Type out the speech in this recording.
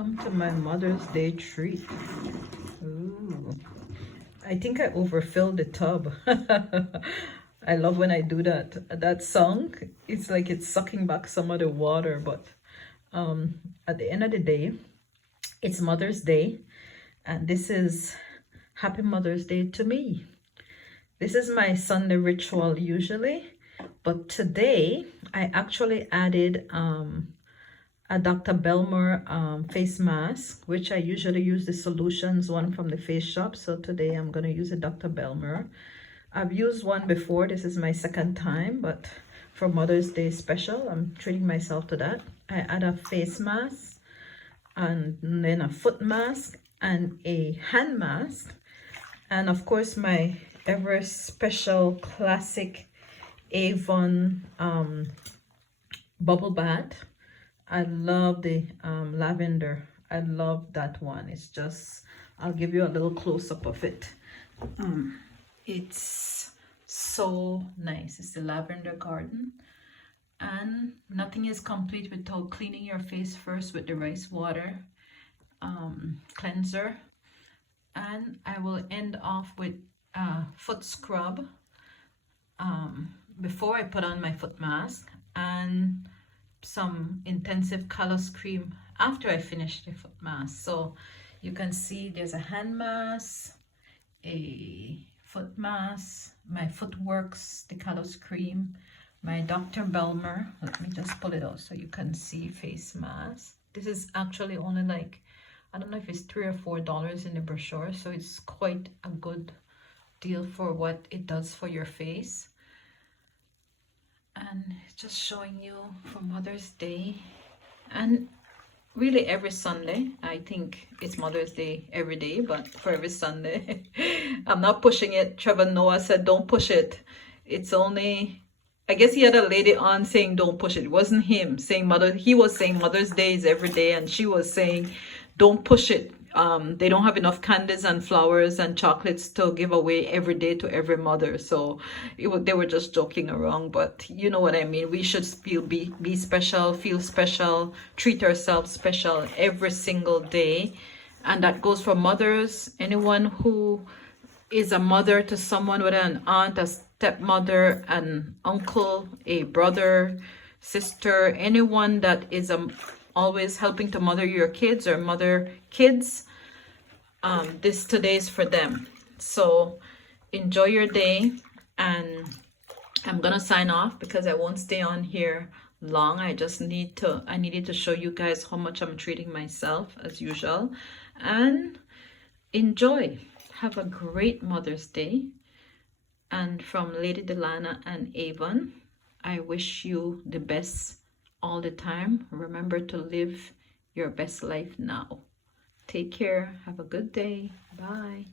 welcome to my Mother's Day treat. Ooh, I think I overfilled the tub. I love when I do that. That song, it's like it's sucking back some of the water, but at the end of the day, it's Mother's Day, and this is Happy Mother's Day to me. This is my Sunday ritual usually, but today I actually added a Dr. Belmeur face mask, which I usually use the Solutions one from the face shop. So today I'm going to use a Dr. Belmeur. I've used one before. This is my second time, but for Mother's Day special, I'm treating myself to that. I add a face mask and then a foot mask and a hand mask. And of course, my ever special classic Avon bubble bath. I love the lavender. I love that one. It's just, I'll give you a little close-up of it. It's so nice. It's the lavender garden. And nothing is complete without cleaning your face first with the rice water cleanser. And I will end off with a foot scrub before I put on my foot mask, and some intensive Callus cream after I finish the foot mask. So you can see there's a hand mask, a foot mask, my Footworks, the Callus cream, my Dr. Belmeur. Let me just pull it out so you can see face mask. This is actually only like, I don't know if it's $3 or $4 in the brochure, so it's quite a good deal for what it does for your face. And just showing you for Mother's Day, and really every Sunday. I think it's Mother's Day every day, but for every Sunday I'm not pushing it. Trevor Noah said don't push it. It's only, I guess he had a lady on saying don't push it. It wasn't him saying he was saying Mother's Day is every day, and she was saying don't push it. They don't have enough candies and flowers and chocolates to give away every day to every mother. So they were just joking around, but you know what I mean. We should be special, feel special, treat ourselves special every single day. And that goes for mothers, anyone who is a mother to someone, whether an aunt, a stepmother, an uncle, a brother, sister, anyone that is always helping to mother your kids or mother kids. This today is for them. So enjoy your day, and I'm gonna sign off because I won't stay on here long. I needed to show you guys how much I'm treating myself as usual. And enjoy. Have a great Mother's Day. And from Lady Dylana and Avon, I wish you the best all the time. Remember to live your best life now. Take care. Have a good day. Bye.